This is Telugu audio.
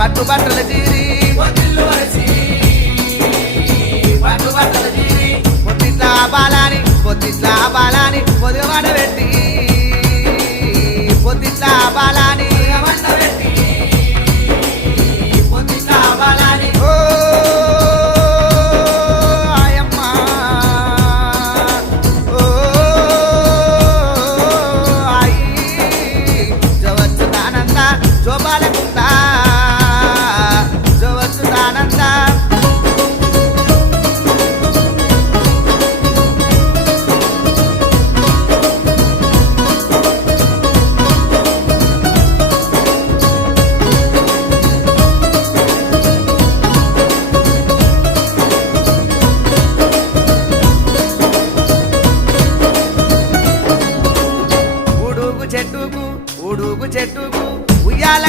పట్టు బట్టల జీరి పట్టు బట్టల జీరి పొద్దిట్లా బాలాని పొదిగవాడ పెట్టి పొద్దిట్లా బాలాని ఓ ఆయమ్మ ఓ ఆయి జవచ్చు దానంతా శోభాల